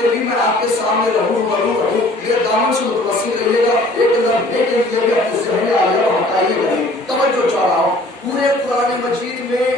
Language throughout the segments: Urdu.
بھی میں آپ کے سامنے رہوں یہ دامن سے متوسل رہیے گا، ایک لمحے کے لیے بھی اپنے ذہن عالیہ کو ہٹائیے گا۔ توجہ چاہ رہا ہوں، پورے قرآن مجید میں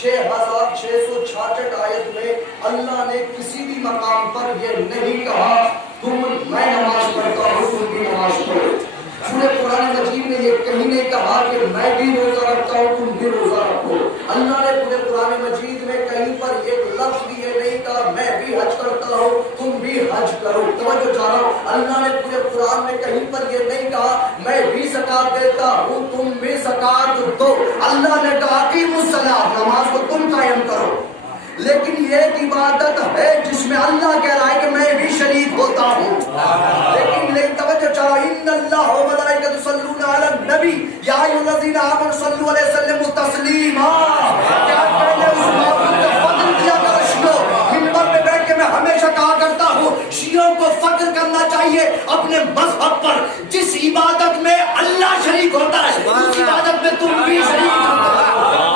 6666 آیت میں اللہ نے کسی بھی مقام پر یہ نہیں کہا میں نماز پڑھتا ہوں تم بھی نماز پڑھو۔ پورے قرآن مجید میں یہ کہیں نہیں کہا کہ میں بھی روزہ رکھتا ہوں تم بھی روزہ رکھو۔ اللہ نے پورے قرآن مجید میں کہیں پر ایک لفظ بھی یہ نہیں کہا میں بھی حج کرتا ہوں تم بھی حج کرو۔ توجہ چاہ رہا ہوں، اللہ نے پورے قرآن میں کہیں پر یہ نہیں کہا میں بھی زکات دیتا ہوں تم بھی زکات دو۔ اللہ نے کہا اقیموا الصلاۃ، نماز کو تم قائم کرو۔ لیکن یہ ایک عبادت ہے جس میں اللہ کہہ رہا ہے کہ میں بھی شریک ہوتا ہوں۔ لیکن توجہ چاہو، ان اللہ و ملائکۃ یصلون علی النبی یا ایھا الذین آمنوا صلوا علیہ وسلموا تسلیما۔ کیا پہلے اس معبود کا فضل کیا کرو شیعوں۔ منبر پہ بیٹھ کے میں ہمیشہ کہا کرتا ہوں شیعوں کو فخر کرنا چاہیے اپنے مذہب پر۔ جس عبادت میں اللہ شریک ہوتا ہے اس عبادت میں تم بھی شریک ہوتے ہو۔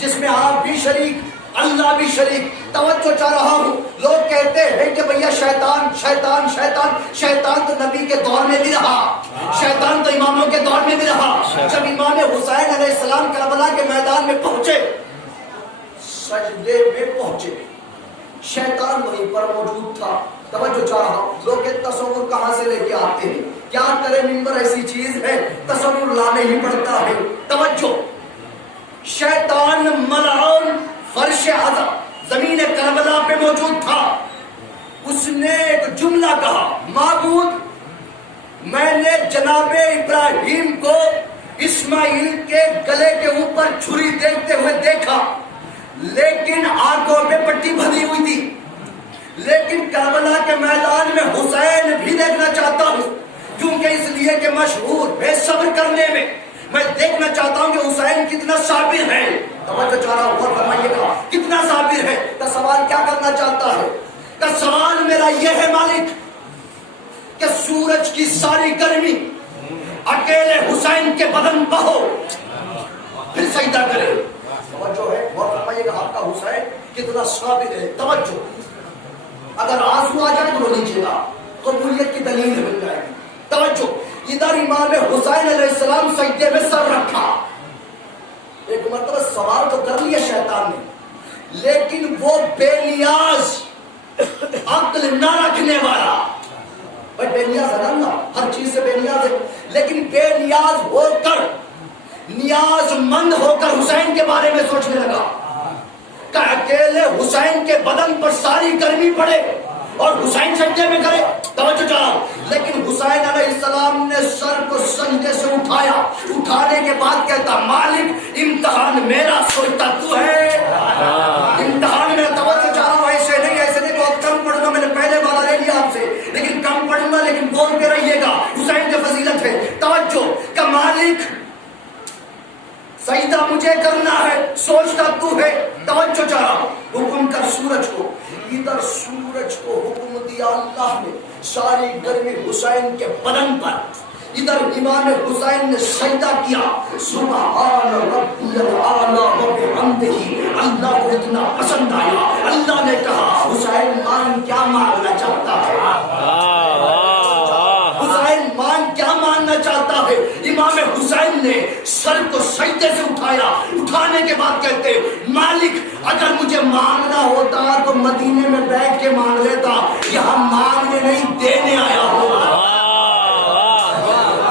جس میں آپ بھی شریک اللہ بھی شریک۔ توجہ چاہ رہا ہوں، لوگ کہتے ہیں کہ بھیا شیطان شیطان شیطان شیطان تو نبی کے دور میں بھی رہا، شیطان تو اماموں کے دور میں بھی رہا۔ جب امام حسین علیہ السلام کربلا کے میدان میں پہنچے، سجدے میں پہنچے، شیطان وہیں پر موجود تھا۔ توجہ چاہ رہا ہوں، لوگ یہ تصور کہاں سے لے کے آتے ہیں؟ کیا کرے، منبر ایسی چیز ہے تصور لانے ہی پڑتا ہے۔ توجہ، شیطان ملعون فرش عذاب زمین کربلا پہ موجود تھا۔ اس نے ایک جملہ کہا، معبود میں نے جناب ابراہیم کو اسماعیل کے گلے کے اوپر چھری دیکھتے ہوئے دیکھا، لیکن آنکھوں میں پٹی بندھی ہوئی تھی، لیکن کربلا کے میدان میں حسین بھی دیکھنا چاہتا ہوں، کیونکہ اس لیے کہ مشہور ہے صبر کرنے میں۔ میں دیکھنا چاہتا ہوں کہ حسین کتنا صابر ہے۔ توجہ چاہ رہا ہوں، غور فرمائیے گا کتنا صابر ہے۔ کا سوال کیا کرنا چاہتا ہے؟ کا سوال میرا یہ ہے مالک کہ سورج کی ساری گرمی اکیلے حسین کے بدن پہ ہو، پھر سجدہ کرے۔ توجہ ہے، غور فرمائیے گا آپ کا حسین کتنا صابر ہے۔ توجہ، اگر آنسو آ جائے تو رو لیجیے گا، قبولیت کی دلیل بن جائے گی۔ توجہ، ادھر امام حسین علیہ السلام سجدے میں سر رکھا۔ ایک مرتبہ سوال تو کر لیا شیطان نے، لیکن وہ بے نیاز عقل نہ رکھنے والا، بے نیاز ہے نا، ہر چیز سے بے نیاز ہے، لیکن بے نیاز ہو کر نیاز مند ہو کر حسین کے بارے میں سوچنے لگا کہ اکیلے حسین کے بدن پر ساری گرمی پڑے اور حسین سجدے میں کرے۔ توجہ چاہو، لیکن حسین علیہ السلام نے سر کو سجدے سے اٹھایا، اٹھانے کے بعد کہتا مالک امتحان میرا سوچتا تو ہے، امتحان میرا۔ توجہ چاہو، ایسے نہیں بہت کم پڑھوں گا، میں نے پہلے والا لے لیا آپ سے، لیکن کم پڑھوں گا لیکن بولتے رہیے گا، حسین کی فضیلت ہے۔ توجہ کہ مالک سجدہ مجھے کرنا ہے، سوچتا تو ہے۔ توجہ چاہو، حکم کر سورج کو۔ ادھر سورج کو حکم دیا اللہ نے، ساری گرمی حسین کے بدن پر۔ ادھر امام حسین نے سجدہ کیا، سبحان ربی الاعلی و بحمدہ۔ اللہ کو اتنا پسند آیا، اللہ نے کہا حسین مان کیا مانگنا چاہتا ہے، حسین مان کیا مانگنا چاہتا ہے۔ امام حسین نے سر کو سجدے سے اٹھایا، اٹھانے کے بعد کہتے مالک اگر مجھے مانگنا ہوتا تو مدینے میں بیٹھ کے مانگ لیتا، یہاں مانگنے نہیں دینے آیا ہوں۔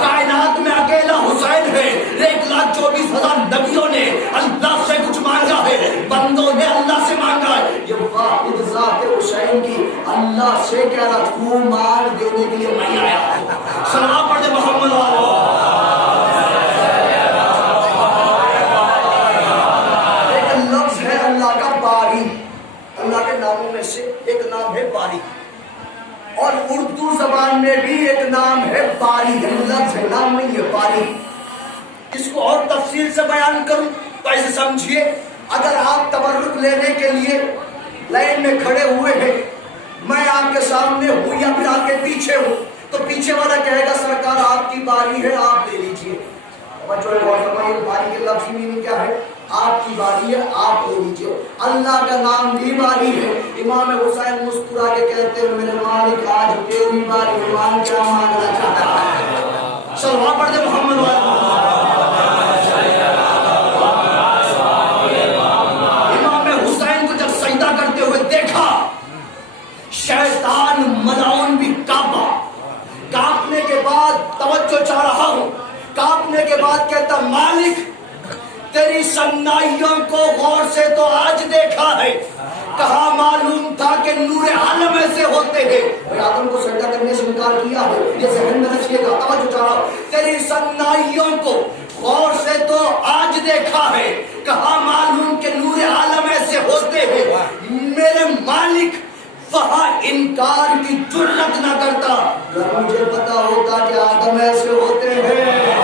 کائنات میں اکیلا حسین ہے، 1,24,000 نبیوں نے اللہ سے کچھ مانگا ہے، بندوں نے اللہ سے مانگا ہے، یہ واحد ذات حسین کی اللہ سے کہہ رہا تو مانگ دینے کے لیے میں آیا۔ سلام پڑھ دے محمد سے ایک نام ہے باری، اور اردو زبان میں بھی ایک نام ہے باری، لفظ ہے، نام نہیں ہے، باری۔ اس کو اور تفصیل سے بیان کروں تو ایسے سمجھیے، اگر آپ تبرک لینے کے لیے لائن میں کھڑے ہوئے ہیں، میں آپ کے سامنے ہوں یا پھر آپ کے پیچھے باری ہے آپ لے لیجئے. بچوں باری کے لفظ میننگ کیا ہے؟ آپ کی باری ہے آپ لے لیجئے. اللہ کا نام بھی باری ہے. امام حسین مسکرا کے کہتے ہیں میرے مالک آج تیری باری ایمان کیا مانگنا چاہتا ہے. صلوات پڑھ دے محمد والے. امام حسین کو جب سجدہ کرتے ہوئے دیکھا شیطان ملعون بھی کانپا. کانپنے کے بعد توجہ چاہ رہا ہوں. کانپنے کے بعد کہتا مالک تیری سنائیوں کو غور سے تو آج دیکھا ہے. کہاں معلوم تھا کہ نور عالم ایسے ہوتے ہیں. آدم کو سجدہ کرنے سے انکار کیا ہے. یہ ذہن میں رکھیے گا. توجہ چاہ رہا ہوں. تیری سنائیوں کو غور سے تو آج دیکھا ہے. کہاں معلوم کہ نور عالم ایسے ہوتے ہیں. میرے مالک وہاں انکار کی جرت نہ کرتا. اگر مجھے پتا ہوتا کہ آدم ایسے ہوتے ہیں.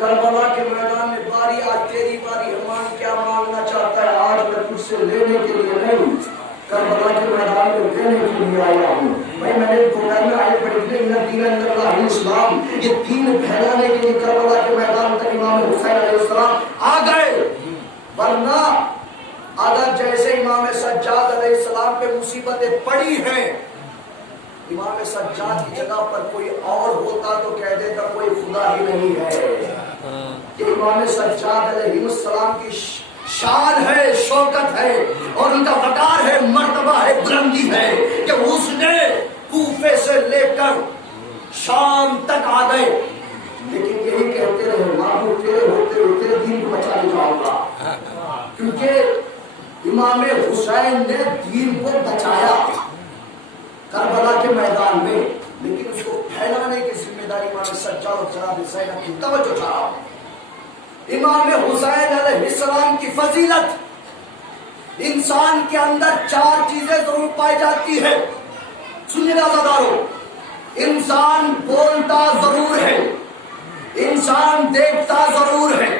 کربلا کے میدان میں باری آج تیری باری ایمان کیا مانگنا چاہتا ہے. آج میں تجھ سے لینے کے لیے نہیں کربلا کے میدان میں دینے کے لیے آیا ہوں. بھائی میں نے دوپہر میں آیت پڑھی تھی ان دین عند اللہ الاسلام. یہ دین پھیلانے کے لیے کربلا کے میدان تک امام حسین علیہ السلام آ گئے. ورنہ اگر جیسے امام سجاد علیہ السلام پہ مصیبتیں پڑی ہیں امام سجاد کی جگہ پر کوئی اور ہوتا تو کہہ دیتا کوئی خدا ہی نہیں ہے. کہ امام سجاد علیہ السلام کی شان ہے شوکت ہے اور ان کا وقار ہے مرتبہ ہے بلندی ہے کہ اس نے کوفے سے لے کر شام تک آ گئے لیکن یہی کہتے رہے معبود تیرے ہوتے ہوئے تیرے دین کو بچا لے جاؤں گا. کیونکہ امام حسین نے دین کو بچایا کربلا کے میدان میں لیکن اس کو پھیلانے کی ذمہ داری امام سجاد اور جناب حسین کی. توجہ چاہا امام حسین علیہ السلام کی فضیلت انسان کے اندر 4 چیزیں ضرور پائی جاتی ہے. سنیے عزیزانو, انسان بولتا ضرور ہے, انسان دیکھتا ضرور ہے,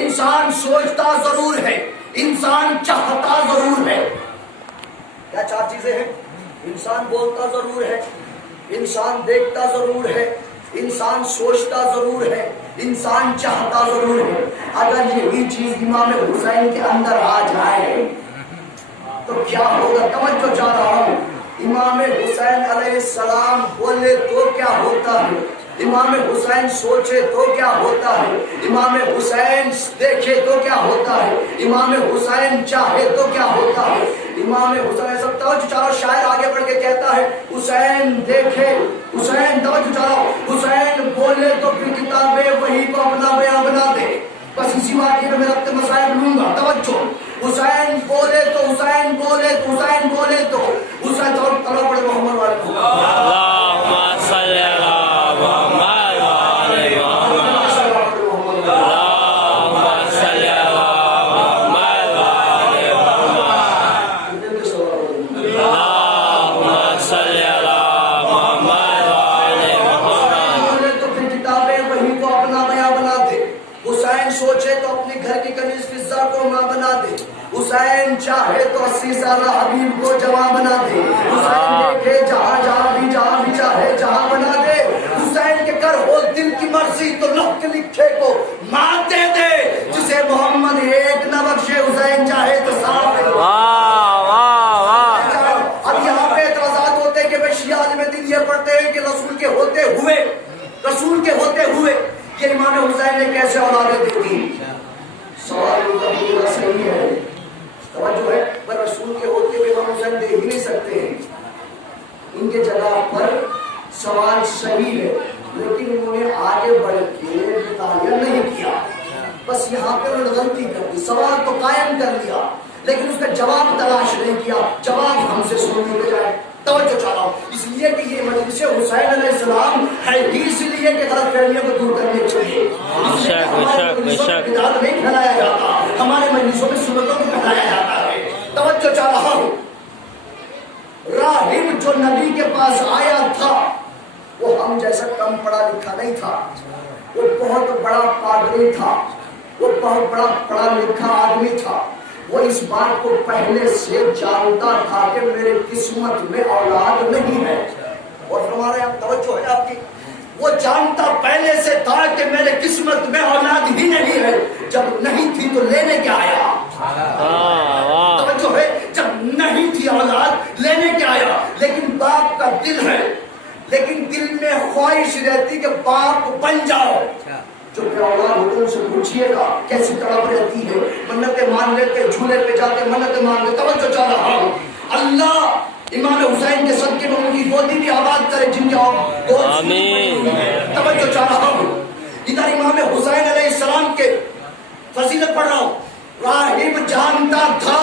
انسان سوچتا ضرور ہے, انسان چاہتا ضرور ہے. کیا 4 چیزیں ہیں؟ انسان بولتا ضرور ہے, انسان دیکھتا ضرور ہے, انسان سوچتا ضرور ہے, انسان چاہتا ضرور ہے. اگر یہی چیز امام حسین کے اندر آ جائے تو کیا ہوگا؟ توجہ چاہ رہا ہوں. امام حسین علیہ السلام بولے تو کیا ہوتا ہے, امام حسین سوچے تو کیا ہوتا ہے, امام حسین دیکھے تو کیا ہوتا ہے, امام حسین چاہے تو کیا ہوتا ہے. امام حسین سب توجہ چاہو, شاعر آگے بڑھ کے کہتا ہے حسین دیکھے, حسین توجہ چاہو, حسین بولے تو پھر کتابیں وہی کو اپنا بیان بنا دے. بس اسی واقعے میں ربط مسائل لوں گا. توجہ, حسین بولے تو حسین بولے تو حسین بولے تو حسین طلب پڑے محمد والے کو اللہم صلی اللہ محمد والے محمد اللہم صلی اللہ محمد والے محمد اللہم صلی اللہ محمد والے محمد. بولے تو پھر کتابیں وہی کو اپنا بیان بنا دے. حسین سوچے تو اپنے گھر کی کنیز فضہ کو ماں بنا دے. حسین چاہے تو 80 سالہ حبیب کو جوان بنا دے. حسین دیکھے جہاں بھی چاہے جہاں بنا دے. حسین کے کر ہو دل کی مرضی تو لکھ لکھے کو مات دے دے. جسے محمد ایک نہ بخشے حسین چاہے تو صاف. اب یہاں پہ اعتراضات ہوتے ہیں کہ بھائی شیعہ عالم دین یہ پڑھتے ہیں کہ رسول کے ہوتے ہوئے یہ امام حسین نے کیسے اولادیں دی تھی. سوال ان کا پورا صحیح ہے, توجہ ہے, پر رسول کے ہوتے ہوئے امام حسین دے ہی نہیں سکتے ہیں. ان کے جگہ پر سوال صحیح ہے لیکن انہوں نے آگے بڑھ کے مطالعہ نہیں کیا. بس یہاں پہ انہوں نے غلطی کر دی. سوال تو قائم کر لیا لیکن اس کا جواب تلاش نہیں نہیں کیا، جواب ہم سے سننے کے جائے۔ توجہ چاہو، اس لیے کہ یہ مجلس حسین علیہ السلام ہے ہی اس لیے کہ غلط فہمیوں کو دور کرنے کے لیے، ہمارے مجلسوں میں بدعت نہیں پھیلایا جاتا، ہمارے مجلسوں میں سنتوں کو پھیلایا جاتا ہے۔ توجہ چاہ رہا ہوں، راہب جو نبی کے پاس آیا تھا وہ ہم جیسا کم پڑھا لکھا نہیں تھا، وہ بہت بڑا پادری تھا، وہ بہت بڑا پڑھا لکھا آدمی تھا۔ وہ اس بات کو پہلے سے جانتا تھا کہ میرے قسمت میں اولاد نہیں ہے، اور ہمارے یہاں توجہ ہے آپ کی، وہ جانتا پہلے سے تھا کہ میرے قسمت میں اولاد ہی نہیں ہے، جب نہیں تھی تو لینے کیا آیا؟ توجہ ہے، جب نہیں تھی اولاد لینے کیا آیا؟ لیکن باپ کا دل ہے، لیکن دل میں خواہش رہتی کہ باپ بن جاؤ۔ جو بے اولاد ہوتے ہیں ان سے پوچھئے گا کیسی تڑپ رہتی ہے، منتیں مان لیتے، جھولے پہ جاتے منتیں مان لیتے۔ توجہ چاہ رہا ہوں، اللہ امام حسین کے صدقے میں ان کی گودی بھی آباد کرے جن کے آمین۔ توجہ چاہ رہا ہوں، ادھر امام حسین علیہ السلام کے فضیلت پڑھ رہا ہوں۔ راہب جانتا تھا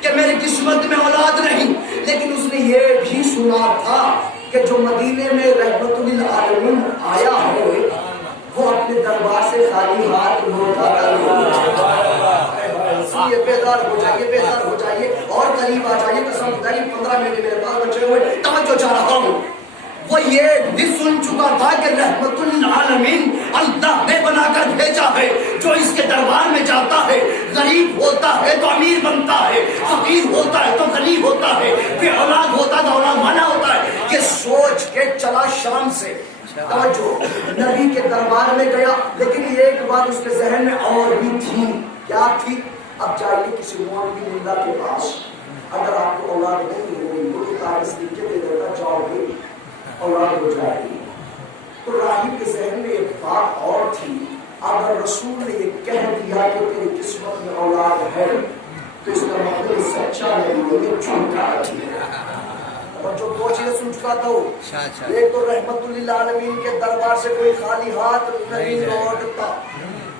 کہ میری قسمت میں اولاد نہیں، لیکن اس نے یہ بھی سنا تھا کہ جو مدینے میں رحمت للعالمین آیا ہے وہ اپنے دربار سے خالی ہاتھ لوٹاتا نہیں۔ یہ بیدار ہو جائیے، بیدار ہو جائیے اور قریب آ جائیے، قسم خدائی 15 منٹ میرے پاس بچے ہوئے۔ توجہ چاہ رہا ہوں، وہ یہ بھی سن چکا تھا کہ رحمت للعالمین اللہ نے بنا کر بھیجا ہے، جو اس کے دربار میں جاتا ہے غریب ہوتا ہے تو امیر بنتا ہے، فقیر ہوتا ہے تو غنی ہوتا ہے، بے اولاد ہوتا ہے تو اولاد والا ہوتا ہے۔ یہ سوچ کے چلا شام سے، توجہ، نبی کے دربار میں گیا، لیکن ایک بات اس کے ذہن میں اور بھی تھی۔ کیا تھی؟ اب جائیے کسی مولوی ملا کے پاس، اگر آپ کو اولاد نہیں ہوئی تو کاغذ لکھ کے دے دیتا، جاؤ گے اولاد ہو جائے گی۔ تو راہب کے ذہن میں ایک بات اور تھی، اگر رسول نے یہ کہہ دیا کہ تیری قسمت میں اولاد ہے تو اس کا مطلب سچا نہیں، یہ جھوٹا ہے۔ اور جو دو چیزیں سن چکا تھا وہ، ایک تو رحمت للعالمین کے دربار سے کوئی خالی ہاتھ نہیں لوٹتا،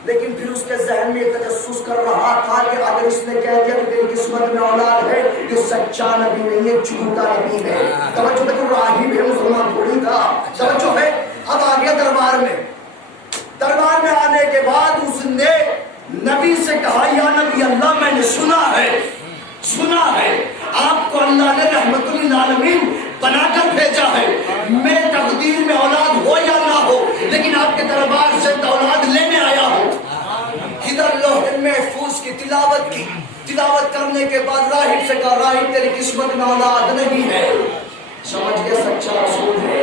لیکن پھر اس کے ذہن میں تجسس کر رہا تھا کہ اگر اس نے کہہ دیا کہ تیری قسمت میں اولاد ہے، یہ سچا نبی نہیں ہے، جھوٹا نبی ہے۔ توجہ ہے، راہب ہے، مسلمان تھوڑی تھا۔ توجہ ہے، اب آ گیا دربار میں۔ دربار میں آنے کے بعد اس نے نبی سے کہا، یا نبی اللہ، میں نے سنا ہے آپ کو اللہ نے رحمت للعالمین بنا کر بھیجا ہے، میں تقدیر میں اولاد ہو یا نہ ہو لیکن آپ کے دربار سے اولاد لینے آیا ہوں۔ ادھر لوح محفوظ کی تلاوت کرنے کے بعد راہب سے کہا، راہب تیری قسمت میں اولاد نہیں ہے۔ سمجھ گیا سچا رسول ہے،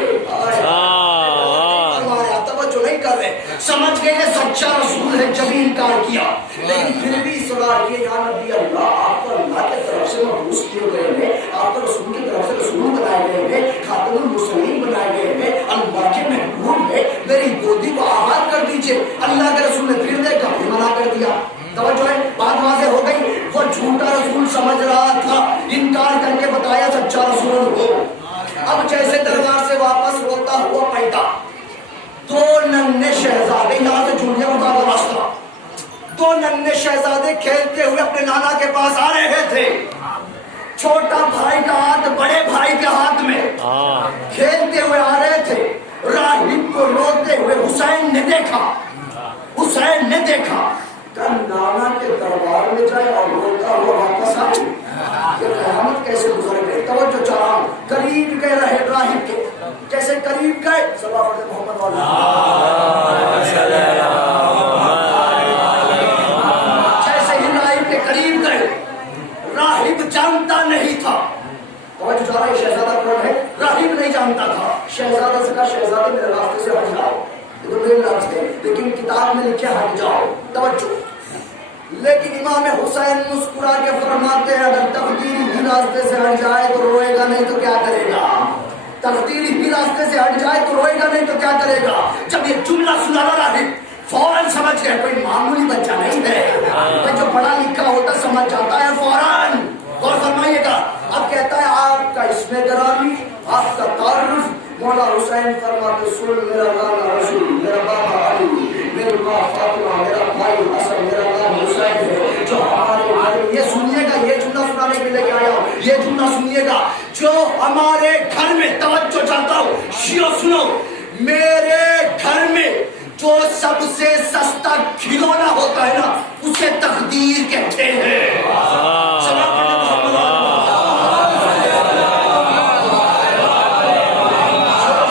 توجہ نہیں کر رہے، سمجھ گئے یہ سچا رسول ہے، جب انکار کیا لیکن پھر بھی اصرار کیا، یا نبی اللہ، آپ تو اللہ کی طرف سے مبعوث کیے گئے ہیں، آپ تو رسول کی طرف سے رسول بنائے گئے ہیں، خاتم المرسلین بنائے گئے ہیں، اللہ کے محبوب ہے، میری گودی کو آباد کر دیجئے۔ اللہ کے رسول نے پھر دیکھا، پھر منع کر دیا۔ توجہ ہے، بات واضح ہو گئی، وہ جھوٹا رسول سمجھ رہا تھا، انکار کر کے بتایا سچا رسول ہو۔ اب جیسے دربار سے واپس ہوتا ہوا پیدا، دو ننھے شہزادے، یہاں سے جھوٹیا خدا کا واسطہ، دو ننھے شہزادے کھیلتے ہوئے اپنے نانا کے پاس آ رہے تھے، چھوٹا بھائی کا ہاتھ بڑے بھائی کے ہاتھ میں، کھیلتے ہوئے آ رہے تھے۔ راہب کو روتے ہوئے حسین نے دیکھا، کہ نانا کے دربار میں جائے اور روتا ہوا واپس آئے، یہ قیامت کیسے گزر گئی۔ توجہ چاہا، قریب گئے رہے راہب کے، جیسے قریب گئے صلی اللہ علیہ محمد جیسے ہی راہب کے قریب گئے، راہب جانتا نہیں تھا، توجہ چاہ رہا ہے شہزادہ کون ہے، راہب نہیں جانتا تھا۔ شہزادہ سے کہا، شہزادہ میرے راستے سے ہٹ جاؤ، لیکن کتاب میں لکھے ہٹ جاؤ۔ توجہ، لیکن امام حسین مسکرا کے فرماتے ہیں، اگر تقدیر ہی راستے سے ہٹ جائے تو روئے گا، نہیں تو کیا کرے گا؟ تقدیر ہی راستے سے ہٹ جائے تو روئے گا، نہیں تو کیا کرے گا؟ جب یہ جملہ سنا راہب فوراً سمجھ گئے کوئی معمولی بچہ نہیں ہے، جو پڑھا لکھا ہوتا سمجھ جاتا ہے فوراً۔ اور فرمائیے گا، اب کہتا ہے آپ کا اسم گرامی، آپ کا تعارف۔ مولا حسین فرماتے، سن میرا نام رسول، میرا بابا علی، میری ماں فاطمہ، میرا بھائی حسن، میرا نام حسین ہے، جو ہمارے بارے میں یہ سنیے گا، یہ جملہ سنانے کے لیے یہ جملہ سنیے گا، جو ہمارے گھر میں، توجہ چاہتا ہوں شیعہ سنو، میرے گھر میں جو سب سے سستا کھلونا ہوتا ہے نا اسے تقدیر کہتے ہیں۔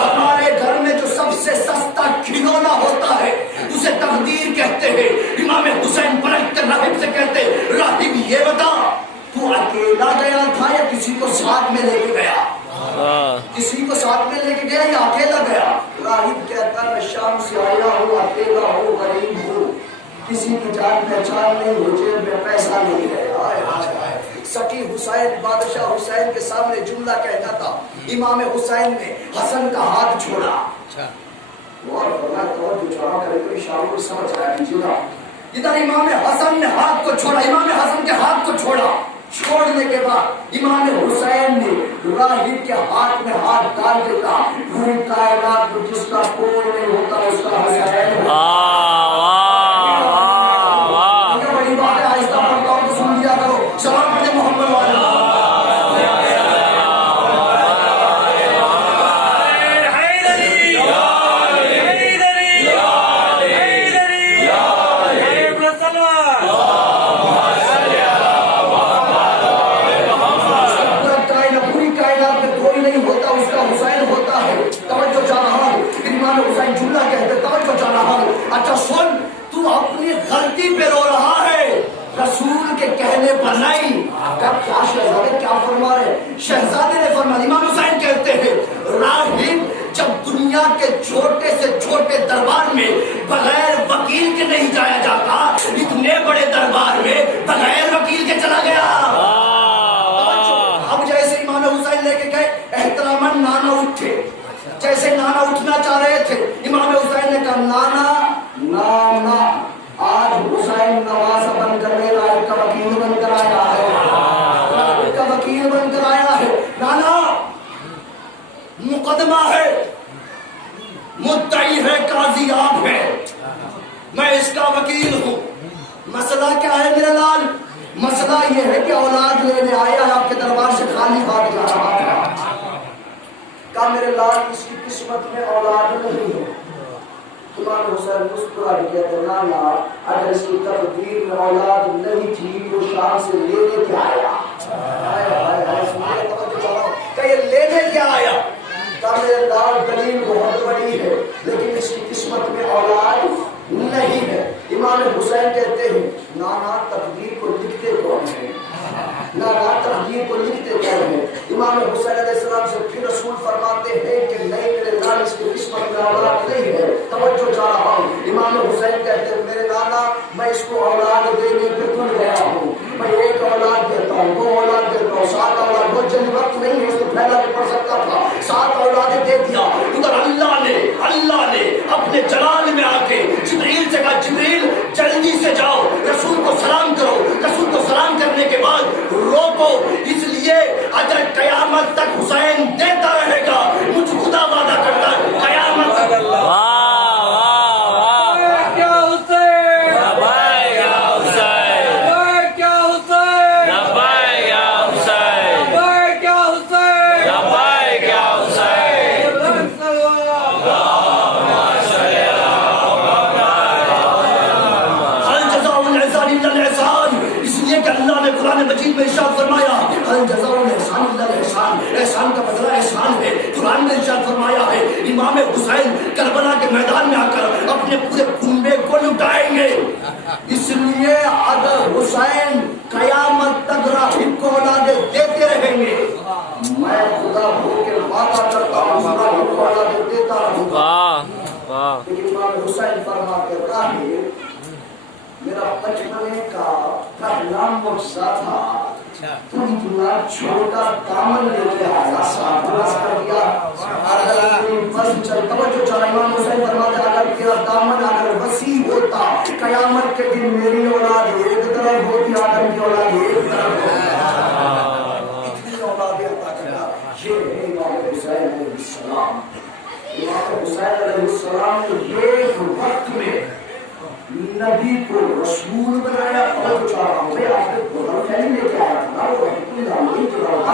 ہمارے گھر میں جو سب سے سستا کھلونا ہوتا ہے اسے تقدیر کہتے ہیں۔ امام حسین پلٹ کر راہب سے کہتے، راہب یہ بتا تو اکیلا گیا تھا یا کسی کو ساتھ میں لے کے گیا؟ کسی کو ساتھ میں لے کے گیا یا اکیلا گیا؟ راہب کہتا میں شام سے آیا ہوں، اکیلا ہوں، غریب ہوں، کسی کی جان پہچان نہیں ہو، جیب میں پیسہ نہیں ہے۔ سکی حسین بادشاہ حسین کے سامنے جملہ کہتا تھا، امام حسین نے حسن کا ہاتھ چھوڑا اور فرمایا تو بیچارہ کرے تو اشاروں کو سمجھ آیا کیجیے گا۔ ادھر امام حسن نے ہاتھ کو چھوڑا، امام حسن کے ہاتھ کو چھوڑا، چھوڑنے کے بعد امام حسین نے راہب کے ہاتھ میں ہاتھ ڈال دیتا، پوری کائنات میں جس کا کوئی نہیں ہوتا اس کا حسین ہے۔ یہ بڑی بات ہے، آہستہ پڑھتا ہوں تو سن لیا کرو، سلام پڑھے محمد والا۔ اچھا سن، تو اپنی غلطی پہ رو رہا ہے، رسول کے کہنے پر نہیں۔ کیا شہزادے کیا فرما رہے؟ شہزادے نے فرمایا، امام حسین کہتے ہیں راہب جب دنیا کے چھوٹے سے چھوٹے دربار میں بغیر وکیل کے نہیں جایا جاتا، اتنے بڑے دربار میں بغیر وکیل کے چلا گیا۔ اب جیسے امام حسین لے کے گئے، احتراماً نانا اٹھے، جیسے نانا اٹھنا چاہ رہے تھے، امام حسین نے کہا نانا نانا آج حسین نواز بن کر راہب کا وکیل بن کر آیا ہے، راہب کا وکیل بن کر آیا ہے۔ نانا مقدمہ ہے، مدعی ہے، قاضی آپ ہے، میں اس کا وکیل ہوں۔ مسئلہ کیا ہے میرے لال؟ مسئلہ یہ ہے کہ اولاد لینے آیا ہے، آپ کے دربار سے خالی ہاتھ جا رہا ہے۔ کہا میرے لال اس کی قسمت میں اولاد نہیں ہے۔ امام حسین مسکرا کے کہتے ہیں نانا اگر اس کی تقدیر میں اولاد نہیں تھی تو شام سے لینے کیا آیا؟ کہ یہ لینے کیا آیا؟ کہا میرے لال دلیل بہت بڑی ہے لیکن اس کی قسمت میں اولاد نہیں ہے۔ امام حسین کہتے ہیں نانا تقدیر کو لکھتے کون ہے؟ نانا تقدیر کو لکھتے کون ہے؟ امام حسین علیہ السلام سے پھر رسول فرماتے ہیں کہ نہیں میرے لال اس کی قسمت میں اولاد نہیں ہے، توجہ چاہ رہا ہوں۔ امام حسین کہتے ہیں میرے نانا میں اس کو اولاد دینے پہ تل گیا ہوں، میں ایک اولاد دیتا ہوں، دو اولاد دیتا ہوں، 7 اولاد، بہت جلدی وقت نہیں ہے اس کو پھیلا کے پڑھ سکتا تھا، 7 اولادیں دے دیا۔ ادھر اللہ نے اپنے جلال میں آ کے جبریل سے کہا جبریل جلدی سے جاؤ رسول کو سلام کرو، رسول کو سلام کرنے کے بعد روکو، اس لیے اگر قیامت تک حسین دیتا رہے گا مجھ خدا وعدہ کرتا ہے قیامت تک مجید میں ارشاد فرمایا ہل جزاء الاحسان الا الاحسان، احسان کا بدلہ احسان ہے۔ قرآن میں ارشاد فرمایا ہے امام حسین کربلا کے میدان میں آ کر اپنے پورے کنبے کو لٹائیں گے، اس لیے اگر حسین قیامت تک راہب کو اولادیں دیتے رہیں گے میں خدا ہو کے وعدہ کرتا ہوں راہب کو اولادیں دیتا رہوں گا۔ لیکن امام حسین فرماتے راہب میرا بچپنے کا پہلا مقصد تھا، تو اتنا چھوٹا دامن لے کے آیا، سابرس کر دیا، اگر بس چلتا ہو جو چاہے امام حسین فرماتے اگر تیرا دامن اگر وسیع ہوتا قیامت کے دن میری اولاد ایک طرف ہوتی، آدم کی اولاد ایک طرف ہوتی، اتنی اولادیں عطا کرنا۔ یہ ہے امام حسین علیہ السلام۔ امام حسین علیہ السلام نے ایک وقت میں نبی کو رسول بنایا، اور جو چاہ رہا ہوں آپ نے قرآن فیلی لے کے آیا تھا وہ رحمت اللہ علیہ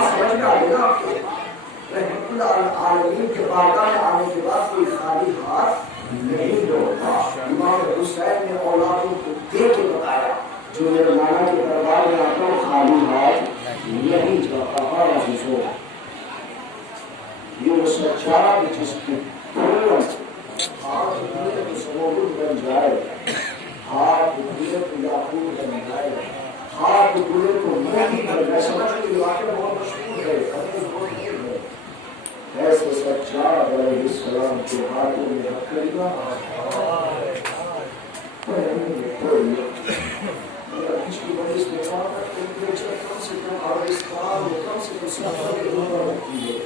پاکہ میں آنے کے بعد کوئی خالی ہاتھ نہیں لوٹا. امام حسین نے اولادوں کو دے کے بتایا جو میرے مولا کے دربار میں آتا ہوں خالی ہاتھ نہیں جاتا. یہ وہ سجاد جس کی قوت ہاتھ اٹھنے تو سموگل بن جائے, ہاتھ اٹھنے تو یاقوت بن جائے, ہاتھ اٹھنے تو موتی بن جائے. سمجھ کہ یہ واقعہ بہت مشہور ہے, ایسے سجاد علیہ السلام کے ہاتھوں میں رکھ کرنا کس کی وجہ سے کہا ٹیمپریچر کم سے کم افغانستان میں کم سے کم 70 کے اوپر ہوتی ہے.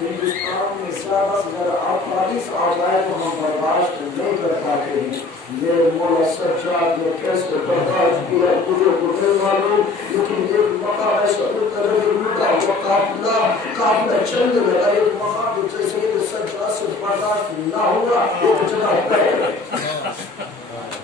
ہندوستان میں زیادہ سے زیادہ 48 آ جائے تو ہم برداشت نہیں کر پاتے ہیں. میرے مولا سجاد نے کیسے برداشت کیا پورے کو نہیں معلوم, لیکن ایک مقام ایسا اتر لوٹا وہ قافلہ چند لگا. ایک مقام جیسے یہ سجاد سے برداشت نہ ہوگا ایک جگہ پہ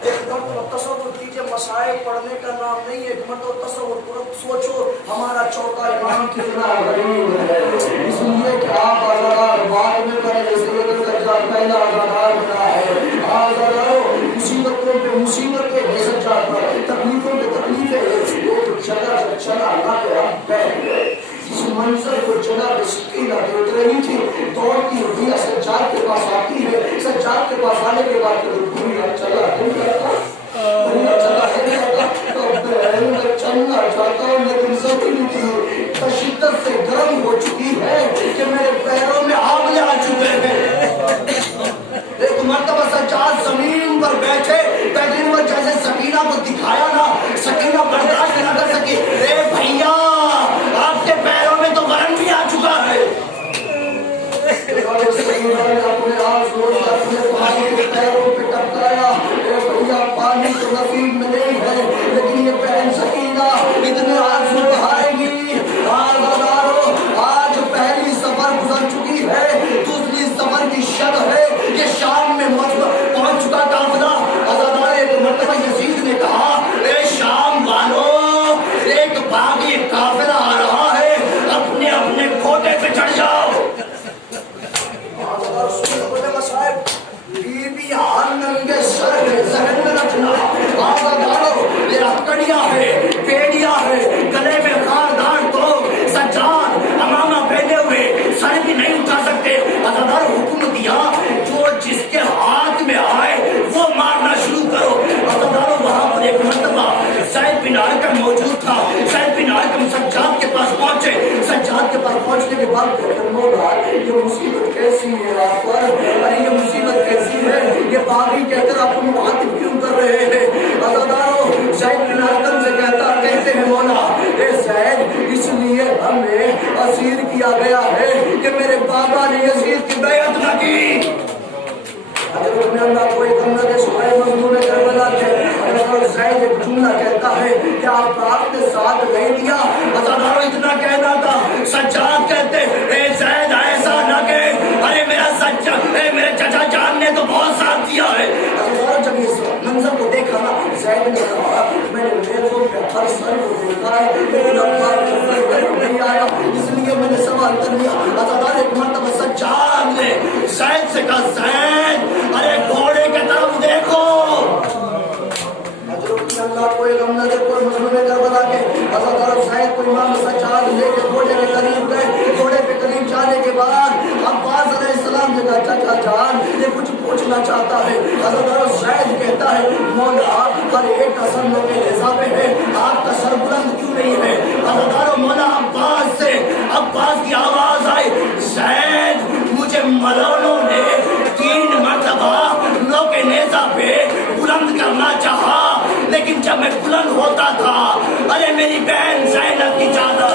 ایک مرتبہ تصور کیجئے, مسائل پڑھنے کا نام نہیں ہے. ایک مرتبہ تصور کرو, سوچو ہمارا چوتھا امام کتنا غریب ہے, اس لیے کہ آپ آزادار بعد میں بنے, اس لیے کہ سجاد پہلا آزادار بنا ہے. آزاداروں مصیبتوں پہ مصیبتیں بے سجاد پر, تکلیفوں پہ تکلیفیں, ایک جگہ سے چلا نہ کہ ہم بیٹھ گئے. جس منظر کو جناب سکینہ دیکھ رہی تھی, دوڑتی ہوئی سجاد کے پاس آتی ہے. سجاد کے پاس آنے کے بعد دنیا چلا نہیں کرتا, دنیا چلا نہیں کرتا تو میں چلنا چاہتا ہوں, لیکن زمین کی شدت سے گرم ہو چکی ہے کہ میرے پیروں میں آگ آ چکے ہیں. ایک مرتبہ سجاد زمین پر بیٹھے پہلے وہ جیسے سکینہ کو دکھایا نا, سکینہ برداشت نہ کر سکی. اے بھیا آپ کے پیروں میں تو ورم بھی آ چکا ہے. اپنے آج اپنے پانی کے پیروں پہ ٹکرایا. بھیا پانی تو نصیب میں نہیں ہے, لیکن یہ بہن سکینہ اتنے آنسو بہائے گی. آج پہلی سفر گزر چکی ہے, دوسری سفر کی شب ہے کہ شام میں پہنچ چکا قافلہ. آزادار ایک مرتبہ یزید نے کہا, اے شام والوں, ایک باغی قافلہ آ رہا ہے, اپنے اپنے کھوٹے پہ چڑھ جاؤ. ننگے سر ہے, ذہن میں رکھنا. آزاداروں یہ ہتکڑیاں ہے, پیڑیاں ہے, گلے میں خاردار تو سجاد امامہ پہنے ہوئے سر بھی نہیں اٹھا سکتے. آزادار حکم دیا جو جس کے ہاتھ میں آئے وہ مارنا شروع کرو. آزاداروں وہاں پر ایک مرتبہ زید بن ارقم موجود تھا. زید بن ارقم سجاد کے پاس پہنچے. سجاد کے پاس پہنچنے کے بعد مولا یہ مصیبت کیسی ہے آپ پر, ارے یہ مصیبت کیسی ہے, یہ باغی کہہ کر آپ کو مخاطب کیوں کر رہے ہیں. آزاداروں زید بن ارقم سے کہتے ہیں مولا اے زید, اس لیے ہمیں اسیر کیا گیا ہے کہ میرے بابا نے یزید کی بیعت نہ کی. حضرت میں اللہ کو ایک امت سورہ مظلوم کربلا کے حضرت زید ایک جملہ کہتا ہے کہ آپ نے ساتھ نہیں دیا. آزاداروں اتنا کہنا تھا. سجاد کہتے اے زید ایسا نہ کہ, ارے میرا سجاد, میرے چچا جان نے تو بہت ساتھ دیا ہے. آزاداروں جب اس منظر کو دیکھا نا, زید نے کہا میں نے میروں پہ ہر سر کو دیکھا ہے لیکن اللہ نہیں آیا, اس لیے میں نے سوال کر لیا. آزادار ایک مرتبہ سجاد نے زید سے کہا, زید ارے گھوڑے کی طرف دیکھو. اللہ کو ایک امن دے کوئی مظلوم کربلا کے آزادار زید کو امام سجاد لے کے گھوڑے کے قریب گئے. گھوڑے کے قریب جانے کے بعد عباس علیہ السلام نے کہا چچا جان یہ کچھ پوچھنا چاہتا ہے. آزادار زید کہتا ہے مولا ہر ایک کا سر لوگ کے اضافے ہے, آپ کا سر بلند کیوں نہیں ہے. آزادار مولا عباس کی آواز آئی, زید مجھے ملولوں نے 3 مرتبہ لوگ کے نیزہ پہ بلند کرنا چاہا, لیکن جب میں بلند ہوتا تھا ارے میری بہن زینب کی چادر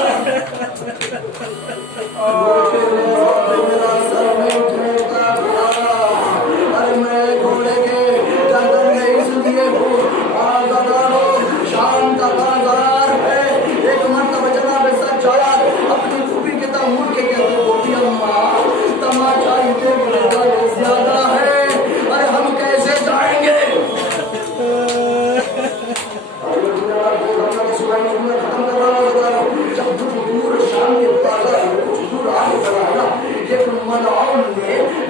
ارے میں گھوڑے کے جنگل میں اس لیے ہوں. آزاداروں شام کا بازار ہے. ایک مرتبہ جناب سجاد اپنی خوبی کی طرف مڑ کے کہتے ہوتی اماں تماشا زیادہ ہے, ارے ہم کیسے جائیں گے. ختم کر رہا ہوں. جب دور شام کے بازار کچھ دور آ